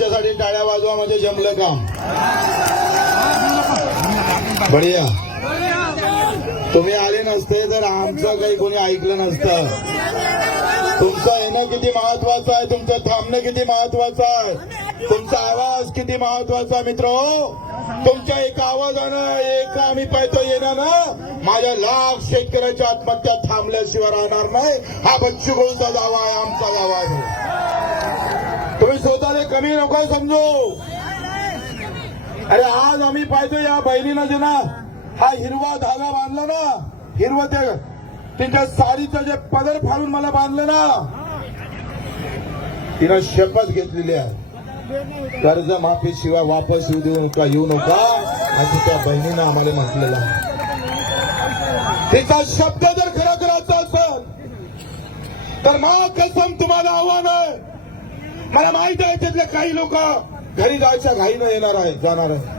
त्यांच्यासाठी टाळ्या वाजवा म्हणजे जमलं काम. बढिया. तुम्ही आले नसते तर आमचं काही कोणी ऐकलं नसतं. तुमचं येणं किती महत्वाचं आहे तुमचं थांबणं किती महत्वाचं आहे. तुमचा आवाज किती महत्त्वाचा आहे मित्र. तुमच्या एका आवाजानं एक आम्ही पाहतो येणं ना माझ्या लाख शेतकऱ्याच्या आत्महत्या थांबल्याशिवाय राहणार नाही. हा बच्चू कडूचा दावा आहे आमचा दावा आहे. तुम्ही स्वतःला कमी नका समजू? अरे आज आम्ही पाहतो या बहिणीनं जे ना हा हिरवा धागा बांधला ना हिरवं ते तिच्या साडीचं जे पदर फाडून मला बांधलं ना तिनं शपथ घेतलेली आहे. कर्ज माफी शिवाय वापस येऊ देऊ नका येऊ नका असं त्या बहिणीनं आम्हाला म्हटलेलं आहे. तिचा शब्द जर खरा करायचा असेल तर मा कसम तुम्हाला आव्हान आहे. मला माहीत आहे त्यातले काही लोक घरी जायच्या घाईनं येणार आहे जाणार आहे.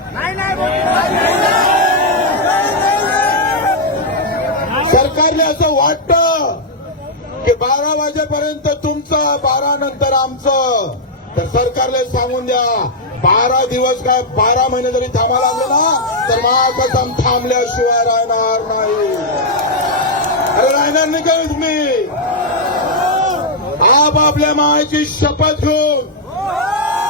सरकारने असं वाटतं की बारा वाजेपर्यंत तुमचं बारा नंतर आमचं. तर सरकारला सांगून द्या बारा दिवस काय बारा महिने जरी थांबा लागले ना तर महाकसम थांबल्याशिवाय राहणार नाही. अरे राहणार नाही का तुम्ही? आप आपल्या मायेची शपथ घेऊन.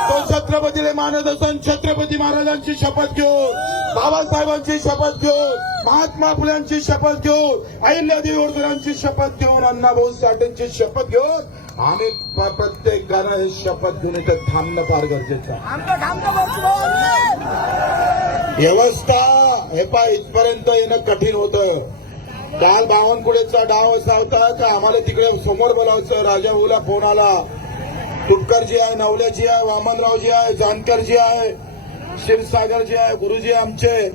तो छत्रपतीला मानत असून छत्रपती महाराजांची शपथ घेऊन बाबासाहेबांची शपथ घेऊन महात्मा फुल्यांची शपथ घेऊन अहिल्यादेवी होळकरांची शपथ घेऊन अण्णाभाऊ साठेंची शपथ घेऊन आम्ही प्रत्येक गाणं हे शपथ घेऊन इथं थांबणं फार गरजेचं व्यवस्था हे पा इथपर्यंत येणं कठीण होतं. काल बावनकुळेचा डाव असा होता का आम्हाला तिकडे समोर बोलावचं. राजाभाऊला फोन आला. तुटकरजी आहे नवल्याजी आहे वामनरावजी आहे जानकरजी आहे क्षीरसागरजी आहे गुरुजी आमचे.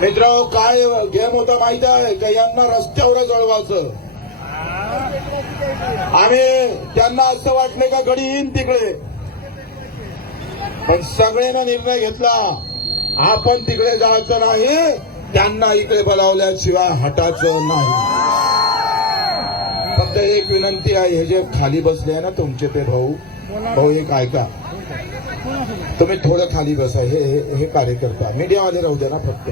मित्र काय गेम होता माहीत आहे? का यांना रस्त्यावर जळवायचं. आम्ही त्यांना असं वाटलं का गडी येईन तिकडे. पण सगळ्यांना निर्णय घेतला. आपण तिकडे जायचं नाही. त्यांना इकडे बोलावल्याशिवाय हटायचं नाही. फक्त एक विनंती आहे हे जे खाली बसले आहे ना तुमचे ते भाऊ भाऊ एक ऐका. तुम्ही थोडं खाली बसा हे हे- हे कार्यकर्ता. मीडियावाले राहू द्या ना फक्त.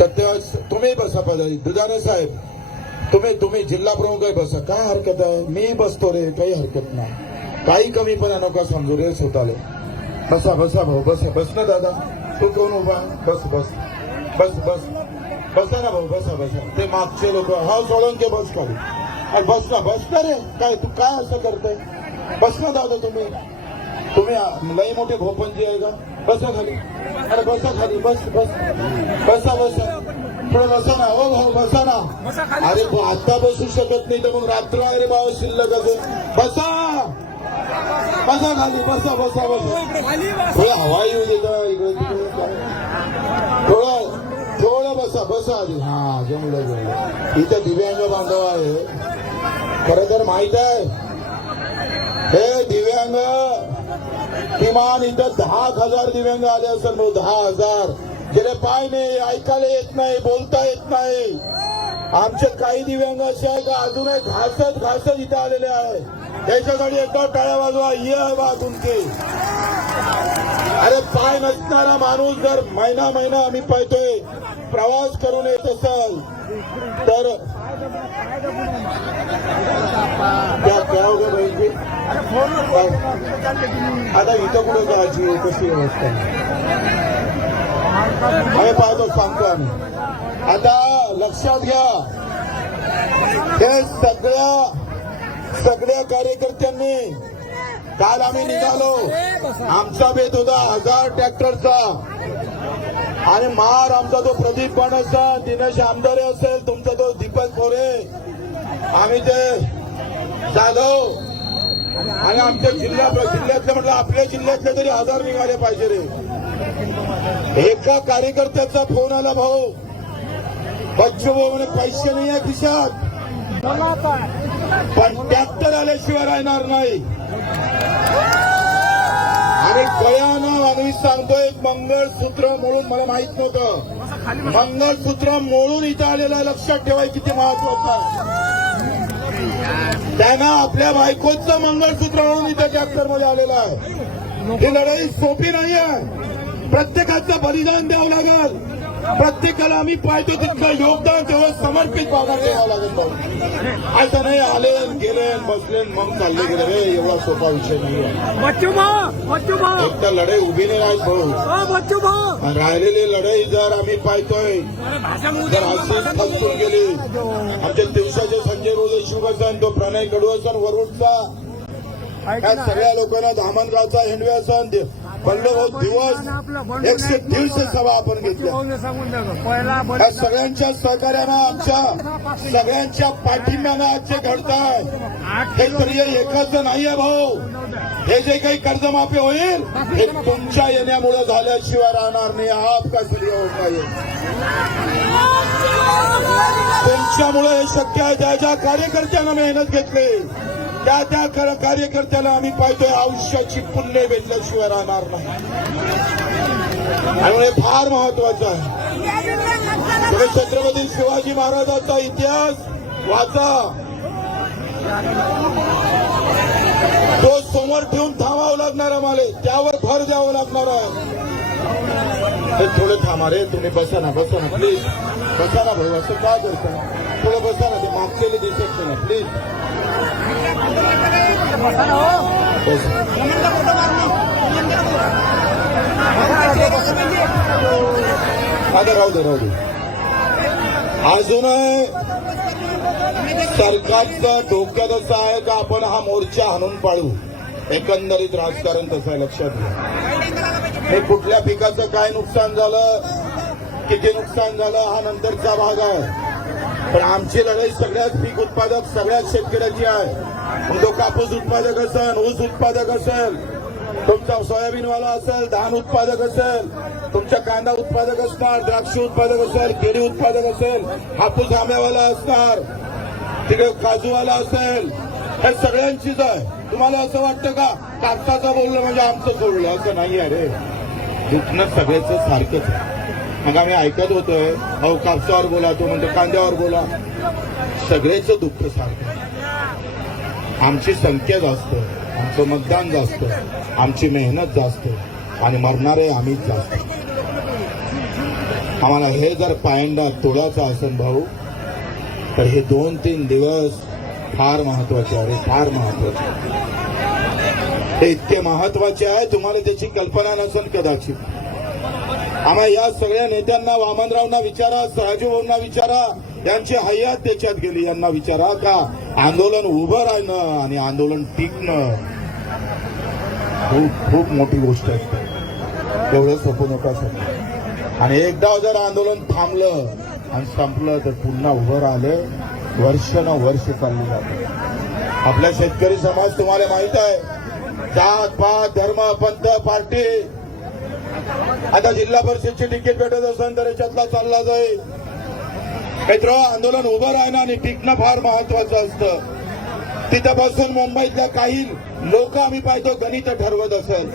सत्य तुम्ही बसा पाहिजे दुधाने साहेब तुम्ही तुम्ही जिल्हा प्रमुख बसा. काय हरकत आहे? मी बसतो रे काही हरकत नाही. काही कमीपणा नका समजू रे स्वतःला. बसा बसा भाऊ बसा. बस ना दादा. तू कोण उभा? बस बस. बस बस. बसा ना भाऊ बसा बसा. ते मागचे लोक हा सोळंके बस खाली. अरे बस ना बस ना रे. काय तू काय असं करताय? बस ना दादा तुम्ही. तुम्ही लई मोठे भोपनजी आहे का? बसा खाली. अरे बसा खाली बस बस. बसा बसा. थोडं बसा ना. हो भाऊ बसा ना. अरे भाऊ, आता बसू शकत नाही तर मग रात्र आहे रे बाबा शिल्लक असेल बसा. बसा खाली बसा बसा बसा. थोडं हवा येऊ देता इकडे तिकडे. थोडं बसा बसा आधी. हा जमलं जमलं. इथं दिव्यांग बांधव आहे. खर तर माहीत आहे. हे दिव्यांग किमान इथं दहा हजार दिव्यांग आले असेल भाऊ दहा हजार. गेले पाय नाही ऐकायला येत नाही बोलता येत नाही. आमचे काही दिव्यांग असे आहे का अजूनही घासत घासत इथं आलेले आहे त्याच्यासाठी एकदा टाळ्या वाजवा. ये आहे बा तुमची. अरे पाय नसणारा माणूस जर महिना महिना आम्ही पाहतोय प्रवास करून येत असाल तर आता इथं कुठं जायची कशी व्यवस्था? आम्ही पाहतो सांगतो आम्ही. आता लक्षात घ्या हे सगळ्या सगळ्या कार्यकर्त्यांनी काल आम्ही निघालो. आमचा बेत होता हजार ट्रॅक्टरचा. आणि मार आमचा जो प्रदीप पण दिनेश आमदारे असेल तुमचा तो दीपक मोरे आम्ही ते जाधव आणि आमच्या जिल्ह्या जिल्ह्यातले म्हटलं आपल्या जिल्ह्यातले तरी हजार निघाले पाहिजे रे. एका कार्यकर्त्याचा फोन आला भाऊ. बच्चू भाऊ म्हणे पैसे नाही आहे खिशात पण ट्रॅक्टर आल्याशिवाय राहणार नाही. आणि गयानं आणि सांगतोय मंगळसूत्र म्हणून मला माहीत नव्हतं. मंगळसूत्र मोडून इथं आलेलं लक्षात ठेवाय किती महत्वाचं त्यांना आपल्या बायकोचं मंगळसूत्र म्हणून इथं ट्रॅक्टरमध्ये आलेला आहे. ही लढाई सोपी नाही आहे प्रत्येकाचं बलिदान द्यावं लागेल. प्रत्येकाला आम्ही पाहतो तितकं योगदान तेवढं समर्पित भागात द्यावं भाऊ. असं नाही आले गेले बसले मग चालले गेले. रे एवढा सोपा विषय नाही एक तर लढाई उभी नाही राहत भाऊ. राहिलेली लढाई जर आम्ही पाहतोय जर अशीच खचून गेली आमच्या दिवसाचे संजय रोजे शिवसन तो प्रणय कडुअसन वरुडचा या सगळ्या लोकांना धामणगावचा हिंडवे बंडभाऊ दिवस एकशे दीडशे सभा आपण घेतल्या. या सगळ्यांच्या सहकार्यानं आमच्या सगळ्यांच्या पाठिंब्यानं आज जे आहे हे तरी एकाच नाहीये भाऊ. हे जे काही कर्जमाफी होईल हे तुमच्या येण्यामुळे झाल्याशिवाय राहणार नाही. हा अपघात होत नाही तुमच्यामुळे हे शक्य आहे. ज्या ज्या कार्यकर्त्यांना मेहनत घेतली त्या त्या कार्यकर्त्याला आम्ही पाहतोय आयुष्याची पुण्य भेटल्याशिवाय राहणार नाही. त्यामुळे फार महत्वाचं आहे. तुम्ही छत्रपती शिवाजी महाराजांचा इतिहास वाचा. तो समोर ठेवून थांबावं लागणार आम्हाला. त्यावर भर द्यावं लागणार आहे. थोडे थांबा रे तुम्ही बसा ना बसा ना प्लीज बसा ना भाऊ असं काय करता? थोडं बसा ना ते मागलेले दिसत नाही ना प्लीज आता राहू दे राहू दे. अजून सरकारचं डोक्यात असं आहे का आपण हा मोर्चा हाणून पाळू? एकंदरीत राजकारण तसं आहे लक्षात घ्या. हे कुठल्या पिकाचं काय नुकसान झालं? किती नुकसान झालं? हा नंतरचा भाग आहे. पण आमची लढाई सगळ्याच पीक उत्पादक सगळ्याच शेतकऱ्याची आहे. मग तो कापूस उत्पादक असेल ऊस उत्पादक असेल तुमचा सोयाबीनवाला असेल धान उत्पादक असेल तुमचा कांदा उत्पादक असणार द्राक्ष उत्पादक असेल केळी उत्पादक असेल हापूस आंब्यावाला असणार तिकडे काजूवाला असेल हे सगळ्यांचीच आहे. तुम्हाला असं वाटतं का? कापसाचं बोललं म्हणजे आमचं सोडलं असं नाही आहे दुखणं सगळ्याचं सारखंच आहे. मग आम्ही ऐकत होतोय. अहो कापसावर बोला तो म्हणतो कांद्यावर बोला. सगळेच दुःख सारखं. आमची संख्या जास्त आमचं मतदान जास्त आमची मेहनत जास्त आणि मरणारे आम्हीच जास्त. आम्हाला हे जर पायंडा तोडायचं असेल भाऊ तर हे दोन तीन दिवस फार महत्त्वाचे आहे फार महत्त्वाचे हे इतके महत्त्वाचे आहे तुम्हाला त्याची कल्पना नसेल कदाचित. आम्हा या सगळ्या नेत्यांना वामनरावना विचारा सयाजीभाऊंना विचारा यांची हयात त्याच्यात गेली. यांना विचारा का आंदोलन उभं राहणं आणि आंदोलन टिकणं. खूप खूप मोठी गोष्ट असते तेवढं सोपू नका सर आणि एकदा जर आंदोलन थांबलं आणि संपलं तर पुन्हा उभं राहिलं वर्ष न वर्ष चालली जाते. आपला शेतकरी समाज तुम्हाला माहीत आहे. जात पात धर्म पंथ पार्टी आता जिल्हा परिषदची तिकीट भेटत असेल तर याच्यातला चालला जाईल. मित्र आंदोलन उभं राहणं आणि टिकणं फार महत्वाचं असतं. तिथं बसून मुंबईतल्या काही लोक आम्ही पाहतो गणित ठरवत असेल.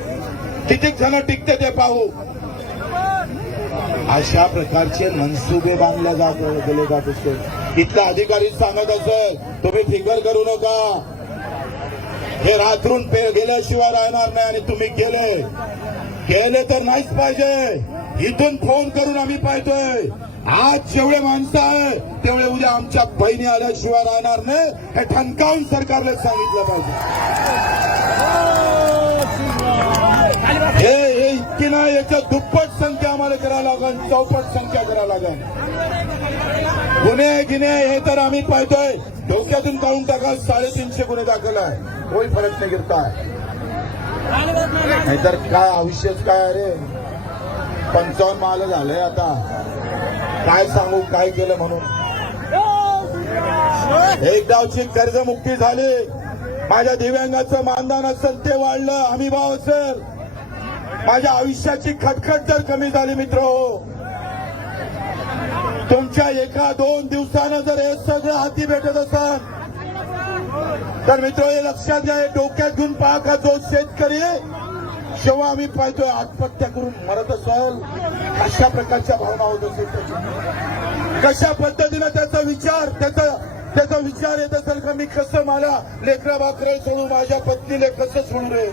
किती जण टिकते ते पाहू. अशा प्रकारचे मनसुबे बांधले जात गेले जात असते इथला अधिकारी सांगत असेल तुम्ही फिकर करू नका. हे रात्रून गेल्याशिवाय राहणार नाही आणि तुम्ही गेले. केले तर नाहीच पाहिजे. इथून फोन करून आम्ही पाहतोय. आज जेवढे माणसं आहे तेवढे उद्या आमच्या बहिणी आल्याशिवाय राहणार नाही. हे ठणकावून सरकारला सांगितलं पाहिजे. हे हे इतकी नाही याच्या दुप्पट संख्या आम्हाला करायला लागेल चौपट संख्या करायला लागेल. गुन्हे गिन्हे हे तर आम्ही पाहतोय. डोक्यातून काढून टाका साडेतीनशे गुन्हे दाखल आहे. कोई फरक नाही गिरता नाहीतर काय आयुष्यच काय अरे पंचावन्न माल झालंय आता. काय सांगू काय केलं म्हणून? एक गावची कर्जमुक्ती झाली. माझ्या दिव्यांगाचं मानधन असेल ते वाढलं. हमी भाव असेल. माझ्या आयुष्याची खटखट जर कमी झाली मित्र हो. तुमच्या एका दोन दिवसानं जर हे सगळं हाती भेटत असाल तर मित्र हे लक्षात घ्या डोक्यात घेऊन पहा का जो शेतकरी जेव्हा आम्ही पाहतोय आत्महत्या करून मरत असल अशा प्रकारच्या भावना होत असेल कशा पद्धतीनं त्याचा विचार त्याचा त्याचा विचार येत असेल का? मी कसं मला लेकरा बाकरे सोडू माझ्या पत्नीले कसं सोडू रे?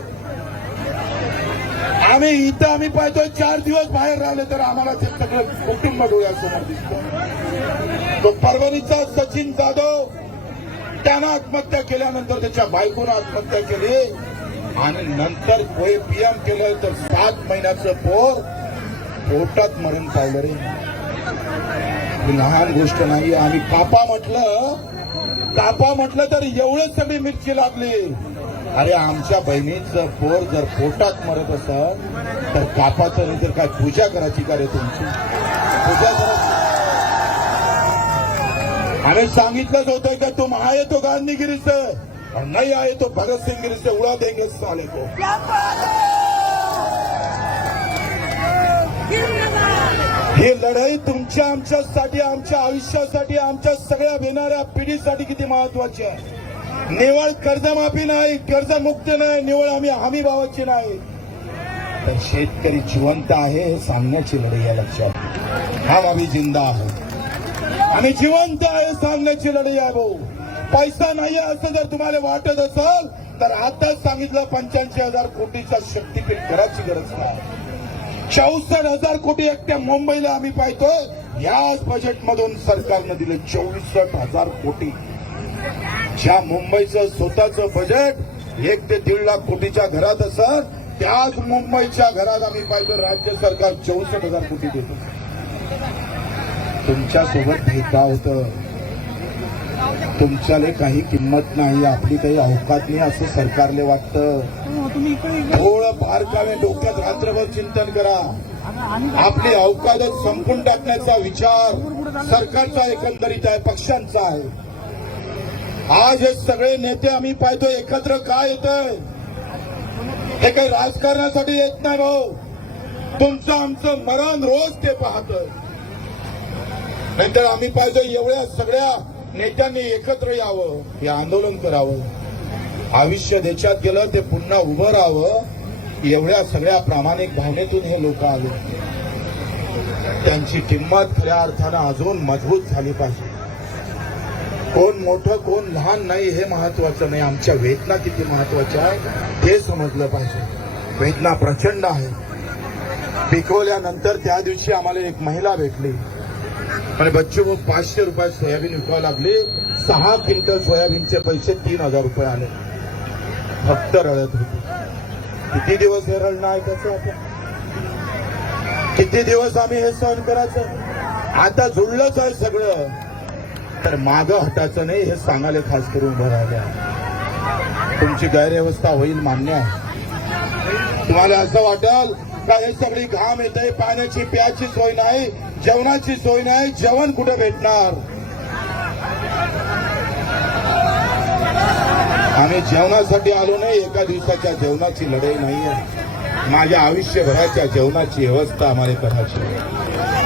आम्ही इथं आम्ही पाहतोय चार दिवस बाहेर राहिले तर आम्हाला ते सगळं कुटुंब डोळ्यासमोर दिसतं. तो परभणीचा सचिन जाधव त्यानं आत्महत्या केल्यानंतर त्याच्या बायकोनं आत्महत्या केली. आणि नंतर पीएम केलं तर सात महिन्याचं पोर पोटात मरण पावलं रे. ही लहान गोष्ट नाही आम्ही कापा म्हटलं कापा म्हटलं तर एवढंच सगळी मिरची लागली. अरे आमच्या बहिणीचं पोर जर पोटात मरत असत तर कापाचं नाही तर काय पूजा करायची का रे तुमची? पूजा करायची आम्ही सांगितलंच होतं का तुम आहे तो गांधीगिरी से और नहीं आए तो भगत सिंह गिरी से उड़ा देंगे साले को। ही लढाई तुमच्या आमच्यासाठी आमच्या आयुष्यासाठी आमच्या सगळ्या येणाऱ्या पिढीसाठी किती महत्वाची आहे. निवळ कर्जमाफी नाही कर्जमुक्ती नाही निवळ आम्ही हमी भावाची नाही. तर शेतकरी जिवंत आहे हे सांगण्याची लढाई आहे लक्षात. हा आम्ही जिंदा आहोत. आम्ही जिवंत आहे सांगण्याची लढाई आहे भाऊ. पैसा नाही असं जर तुम्हाला वाटत असेल तर आताच सांगितलं पंच्याऐंशी हजार कोटीचा शक्तीपीठ करायची गरज नाही. चौसष्ट हजार कोटी एकट्या मुंबईला आम्ही पाहतो. याच बजेटमधून सरकारनं दिले चौसष्ट हजार कोटी. ज्या मुंबईचं स्वतःचं बजेट एक ते दीड लाख कोटीच्या घरात असत त्याच मुंबईच्या घरात आम्ही पाहतो राज्य सरकार चौसष्ट हजार कोटी देतो. तुमच्यासोबत भेदभाव होतं. तुमच्याले काही किंमत नाही आपली काही अवकात नाही असं सरकारले वाटतं. थोडं बारकावे डोक्यात रात्रभर चिंतन करा. आपली अवकादत संपून टाकण्याचा विचार सरकारचा एकंदरीत आहे पक्षांचा आहे. आज हे सगळे नेते आम्ही पाहतो एकत्र काय येत हे काही राजकारणासाठी येत नाही भाऊ. तुमचं आमचं मरण रोज ते पाहत नाहीतर आम्ही पाहिजे एवढ्या सगळ्या नेत्यांनी एकत्र यावं हे आंदोलन करावं. आयुष्य देशात गेलं ते पुन्हा उभं राहावं. एवढ्या सगळ्या प्रामाणिक भावनेतून हे लोक आले. त्यांची किंमत खऱ्या अर्थानं अजून मजबूत झाली पाहिजे. कोण मोठं कोण लहान नाही हे महत्वाचं नाही. आमच्या वेदना किती महत्त्वाच्या आहे हे समजलं पाहिजे. वेदना प्रचंड आहे. पिकवल्यानंतर त्या दिवशी आम्हाला एक महिला भेटली. आणि बच्चू भाऊ पाचशे रुपयात सोयाबीन विकावं लागली. सहा क्विंटल सोयाबीनचे पैसे तीन हजार रुपये आले. फक्त रडत होते. किती दिवस हे रडणं ऐकायचं आपण? किती दिवस आम्ही हे सहन करायचं? आता जुळलंच आहे सगळं. तर मागं हटायचं नाही हे सांगायला खास करून उभं राहिल्या. तुमची गैरव्यवस्था होईल मान्य आहे. तुम्हाला असं वाटल का हे सगळी घाम येते पाण्याची प्याची सोय नाही? जेवणाची सोय नाही जेवण कुठे भेटणार? आम्ही जेवणासाठी आलो नाही एका दिवसाच्या जेवणाची लढाई नाहीये माझ्या आयुष्यभराच्या जेवणाची व्यवस्था आम्हाला करायची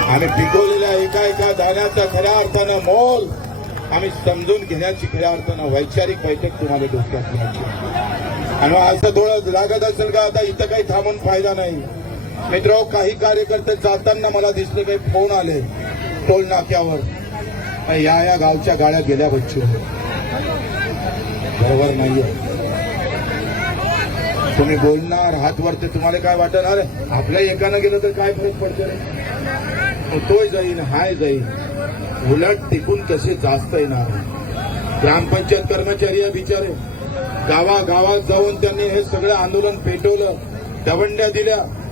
आम्ही पिकवलेल्या एका एका दाण्याचा खऱ्या अर्थानं मोल आम्ही समजून घेण्याची खऱ्या अर्थानं वैचारिक बैठक तुम्हाला डोक्यात घ्यायची आणि असं थोडं लागत असेल का आता इथं काही थांबून फायदा नाही. मित्र काही कार्यकर्ते जाताना मला दिसले काही फोन आले टोल नाक्यावर. या या गावच्या गाड्या गेल्या बच्चू. बरोबर नाहीये. तुम्ही बोलणार हात वरते तुम्हाला काय वाटणार आपल्या एकानं गेलं तर काय फरक पडतो रे? तोय जाईन हाय जाईन. उलट टिकून कसे जास्त येणार. ग्रामपंचायत कर्मचारी बिचारे. गावागावात जाऊन त्यांनी हे सगळं आंदोलन पेटवलं दवंड्या दिल्या.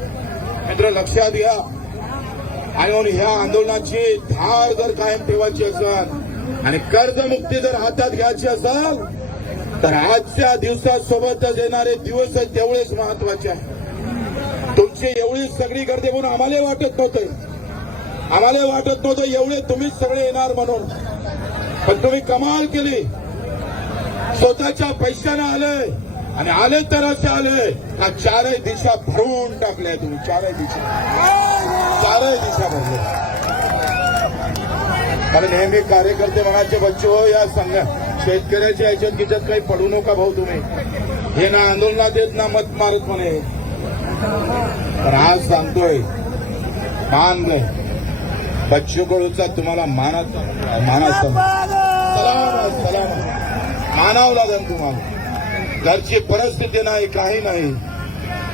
मित्र लक्षात घ्या. आणि म्हणून ह्या आंदोलनाची धार जर कायम ठेवायची असेल आणि कर्जमुक्ती जर हातात घ्यायची असेल तर आजच्या दिवसासोबतच येणारे दिवस तेवढेच महत्त्वाचे आहे तुमची एवढी सगळी गर्दी म्हणून आम्हाला वाटत नव्हतं. आम्हाला वाटत नव्हतं एवढे तुम्हीच सगळे येणार म्हणून. पण तुम्ही कमाल केली. स्वतःच्या पैशानं आलंय. आणि आले तर असे आले. का चारही दिशा भरून टाकल्या तुम्ही. चारही दिशा. चारही दिशा भरल्या कारण नेहमी कार्यकर्ते म्हणायचे बच्चो हो या संघ शेतकऱ्याच्या याच्यात किच्यात काही पडू नका भाऊ तुम्ही. हे ना आंदोलनात येत ना मत मारत म्हणे. तर आज सांगतोय मान ग बच्चू कडूचा तुम्हाला मानाचा मानाचा सलाम सलाम. मानावं लागेल तुम्हाला. घरची परिस्थिती नाही काही नाही.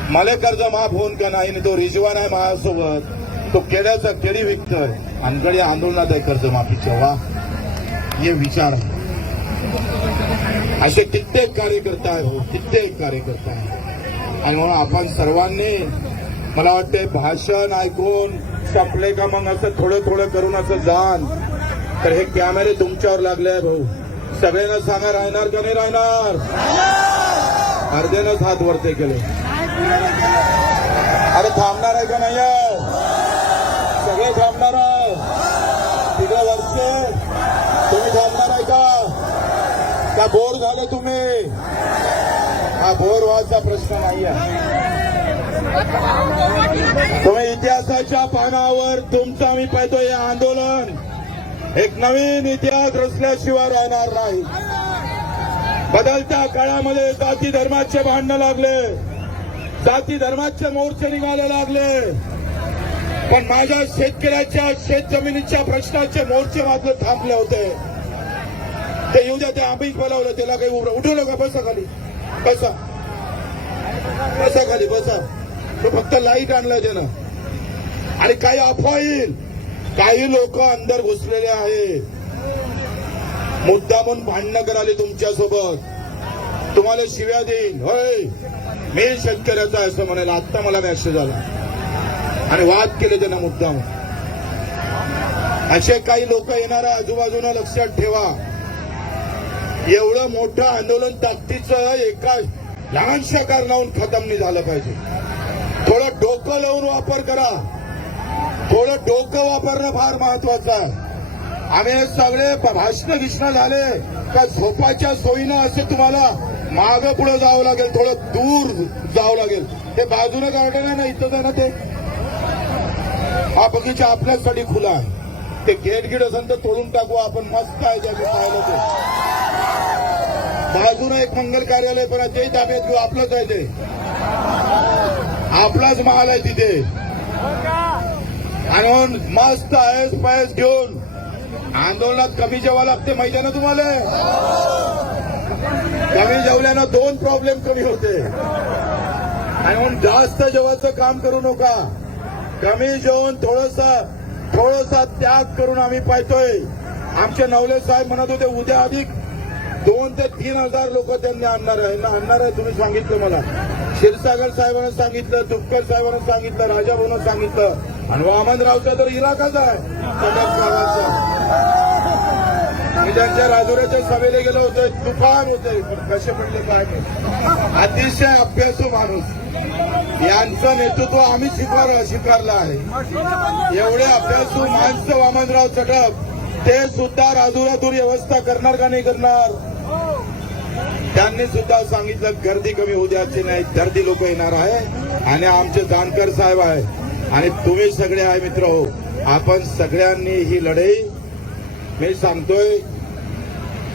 मला कर्ज माफ होऊन का नाही आणि तो रिजवान आहे माझ्यासोबत. तो केड्याचा केडी विकतोय. आमकडे आंदोलनात आहे कर्जमाफीच्या वा हे विचार. आहे असे कित्येक कार्यकर्ता आहे हो कित्येक कार्यकर्ता आहे आणि म्हणून आपण सर्वांनी मला वाटते भाषण ऐकून संपले का मग असं थोडं थोडं करून असं जाण. तर हे कॅमेरे तुमच्यावर लागले आहे भाऊ. सगळ्यांना सांगा राहणार का नाही राहणार? अर्ध्यानंच हात वरते केले. अरे थांबणार आहे का नाही सगळे थांबणार आहे. तिघं वरचे. तुम्ही थांबणार आहे का? का बोर झालं तुम्ही? हा बोर व्हायचा प्रश्न नाही आहे. तुम्ही इतिहासाच्या पानावर तुमचा मी पाहतो हे आंदोलन. एक नवीन इतिहास रचल्याशिवाय राहणार नाही. बदलत्या काळामध्ये जाती धर्माचे भांडणं लागले. जाती धर्माचे मोर्चे निघाले लागले. पण माझ्या शेतकऱ्याच्या शेत जमिनीच्या प्रश्नाचे मोर्चे मात्र थांबले होते. ते येऊ द्या ते आम्हीच बोलावलं त्याला काही उभं- उठू नका बसा खाली. बसा. बसा खाली बसा. तो फक्त लाइट आणलं त्यानं. आणि काही अफवा येईल. काही लोक अंदर घुसलेले आहेत. मुद्दामून भांडणं कराले तुमच्यासोबत. तुम्हाला शिव्या देईन. होय. मी शेतकऱ्याचा असं म्हणायला आत्ता मला मॅसेज आला आणि वाद केले त्यांना मुद्दाम असे काही लोक येणार आजूबाजूला लक्षात ठेवा. एवढं मोठं आंदोलन ताकदीचं एका लहानशा कारणाहून खतम नाही झालं पाहिजे. थोडं डोकं लावून वापर करा. थोडं डोकं वापरणं फार महत्वाचं आहे. आम्ही सगळे भाषण गिष्ण झाले. का झोपाच्या सोयीनं असं तुम्हाला माग पुढे जावं लागेल थोडं दूर जावं लागेल. ते बाजूने गार्डन ना इथं जाणं ना ते. हा बगीचा आपल्याचसाठी खुला आहे. ते गेट गिट असेल तर तोडून टाकू आपण मस्त आहे त्या पाहिलं ते. बाजूने एक मंगल कार्यालय पण आहे ते ताब्यात घेऊ आपलंच आहे ते. आपलाच महाल आहे तिथे. आणि मस्त आहेस पायस घेऊन आंदोलनात कमी जेव्हा लागते माहिती आहे ना तुम्हाला? कमी जेवल्यानं दोन प्रॉब्लेम कमी होते. आणि म्हणून जास्त जेवायचं काम करू नका. कमी जेवून थोडस थोडसा त्याग करून आम्ही पाहतोय. आमचे नवले साहेब म्हणत होते उद्या अधिक दोन ते तीन हजार लोक त्यांनी आणणार आहे. ना आणणार आहे तुम्ही सांगितलं मला. क्षीरसागर साहेबांना सांगितलं तुपकर साहेबांना सांगितलं राजाभाऊनं सांगितलं. आणि हो, वामनरावचा तर इलाकाच आहे. मी त्यांच्या राजुऱ्याच्या सभेला गेलो होतो तुफान होते कसे म्हणले काय अतिशय अभ्यासू माणूस. यांचं नेतृत्व आम्ही स्वीकार स्वीकारलं आहे. एवढे अभ्यासू माणसं वामनराव चटप ते सुद्धा राजुरातून व्यवस्था करणार का नाही करणार? त्यांनी सुद्धा सांगितलं गर्दी कमी होऊ द्यायची नाही गर्दी लोक येणार आहे. आणि आमचे जानकर साहेब आहे आणि तुम्ही सगळे आहे मित्र हो. आपण सगळ्यांनी ही लढाई मी सांगतोय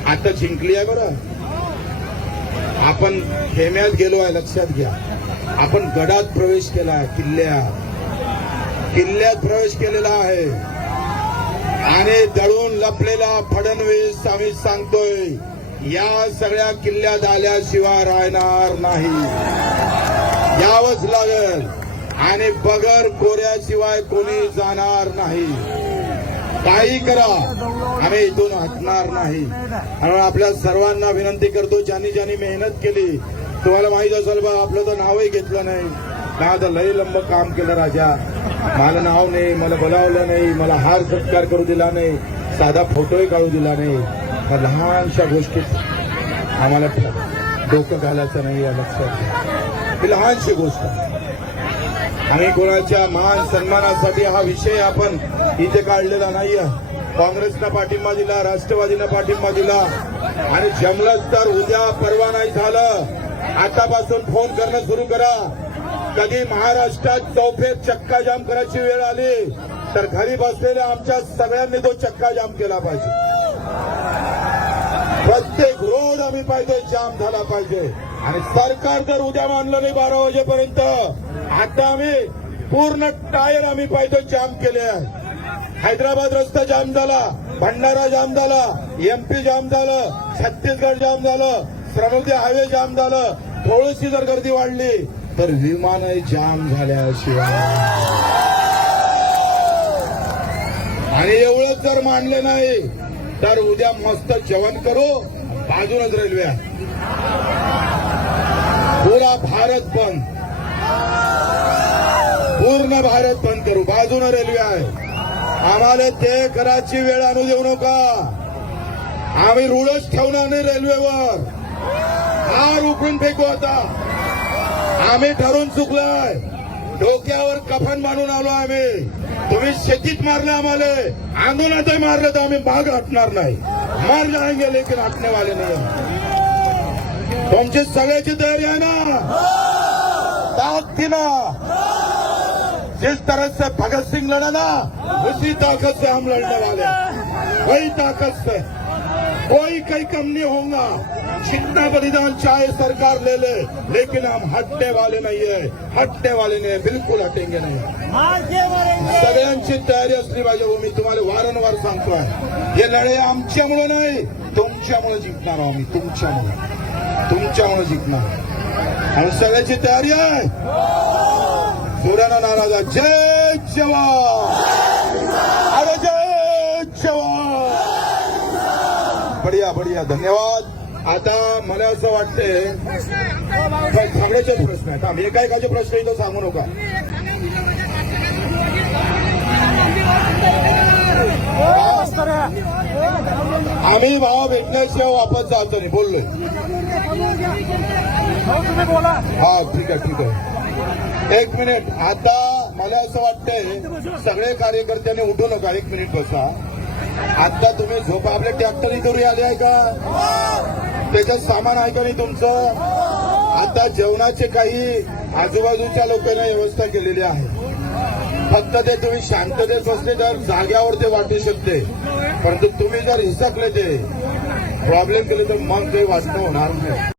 आता जिंकली आहे बरं. आपण खेम्यात गेलो आहे लक्षात घ्या. आपण गडात प्रवेश केला आहे किल्ल्यात. किल्ल्यात प्रवेश केलेला आहे. आणि दळून लपलेला फडणवीस आम्ही सांगतोय या सगळ्या किल्ल्यात आल्याशिवाय राहणार नाही. यावंच लागेल. आणि बगर कोऱ्याशिवाय कोणी जाणार नाही. काही करा. आम्ही इथून हटणार नाही. म्हणून आपल्या सर्वांना विनंती करतो ज्यांनी ज्यांनी मेहनत केली तुम्हाला माहीत असेल बा आपलं तर नावही घेतलं नाही. ना तर लई लंब काम केलं राजा? मला नाव नाही मला बोलावलं नाही मला हार सत्कार करू दिला नाही साधा फोटोही काढू दिला नाही. मग लहानशा गोष्टीत आम्हाला डोकं घालायचं नाही या लक्षात. ही लहानशी गोष्ट आहे. आणि कोणाच्या मान सन्मानासाठी हा विषय आपण इथे काढलेला नाहीये. काँग्रेसनं पाठिंबा दिला राष्ट्रवादीनं पाठिंबा दिला. आणि जमलंच तर उद्या परवा नाही झालं. आतापासून फोन करणं सुरू करा. कधी महाराष्ट्रात चौफेत चक्का जाम करायची वेळ आली तर घरी बसलेल्या आमच्या सगळ्यांनी तो चक्का जाम केला पाहिजे. प्रत्येक रोड आम्ही पाहिजे जाम झाला पाहिजे. आणि सरकार जर उद्या मानलं नाही बारा वाजेपर्यंत आता आम्ही पूर्ण टायर आम्ही पाहिजे जाम केले आहे. हैदराबाद रस्ता जाम झाला भंडारा जाम झाला एमपी जाम झालं छत्तीसगड जाम झालं श्रमती हायवे जाम झालं थोडीशी जर गर्दी वाढली तर विमानही जाम झाल्याशिवाय. आणि एवढंच जर मानले नाही तर उद्या मस्त जेवण करू बाजूनच रेल्वे पुरा भारत बंद. बाजूनं रेल्वे आहे. आम्हाला ते कराची वेळ आणू देऊ नका. आम्ही रुळच ठेवणार नाही रेल्वेवर. हार उकळून फेकू आता. आम्ही ठरून चुकलोय. डोक्यावर कफन बांधून आलो आम्ही. तुम्ही शेतीत मारलं आम्हाला. आंदोलनातही मारलं तर आम्ही भाग हटणार नाही. मार जाएंगे लेकिन हटने वाले नाही तुमची सगळ्याची तयारी आहे ना? ताकद ना जिस तरह से भगत सिंह लड़ा ना उसी ताकत से हम लड़ने वाले। वही ताकत से। कोई कहीं कम नहीं होगा। जितना बलिदान चाहे सरकार ले ले लेकिन हम हटने वाले नहीं है। हटने वाले नहीं है बिल्कुल हटेंगे नहीं। सगळ्यांची तयारी असली पाहिजे हो मी तुम्हाला वारंवार सांगतोय। हे लढे आमच्यामुळे नाही तुमच्यामुळे जिंकणार आहोत आम्ही तुमच्यामुळे. तुमच्यामुळे जिंकणार. आणि सगळ्याची तयारी आहे? जोराना नाराज. जय जवान. अरे जय जवान. बढिया बढिया. धन्यवाद. आता मला असं वाटतंय काय सगळ्याचेच प्रश्न आहेत. आम्ही एकाएकाचे प्रश्न इथं सांगू नका. आम्ही भावा भेटण्याशिवाय वापस जातो नाही. बोललो. हा ठीक आहे ठीक आहे. एक मिनिट. आता मला असं वाटतंय सगळे कार्यकर्त्यांनी उठू नका. एक मिनिट बसा. आता तुम्ही झोपा. आपले ट्रॅक्टर इथून आले आहे का? त्याच्यात सामान आहे का नाही तुमचं? आता जेवणाचे काही आजूबाजूच्या लोकांना व्यवस्था केलेली आहे. फक्त ते तुम्ही शांततेत बसले तर जाग्यावर ते वाटू शकते. परंतु तुम्ही जर हिसकले ते प्रॉब्लेम केले तर मग ते वाचणं होणार नाही.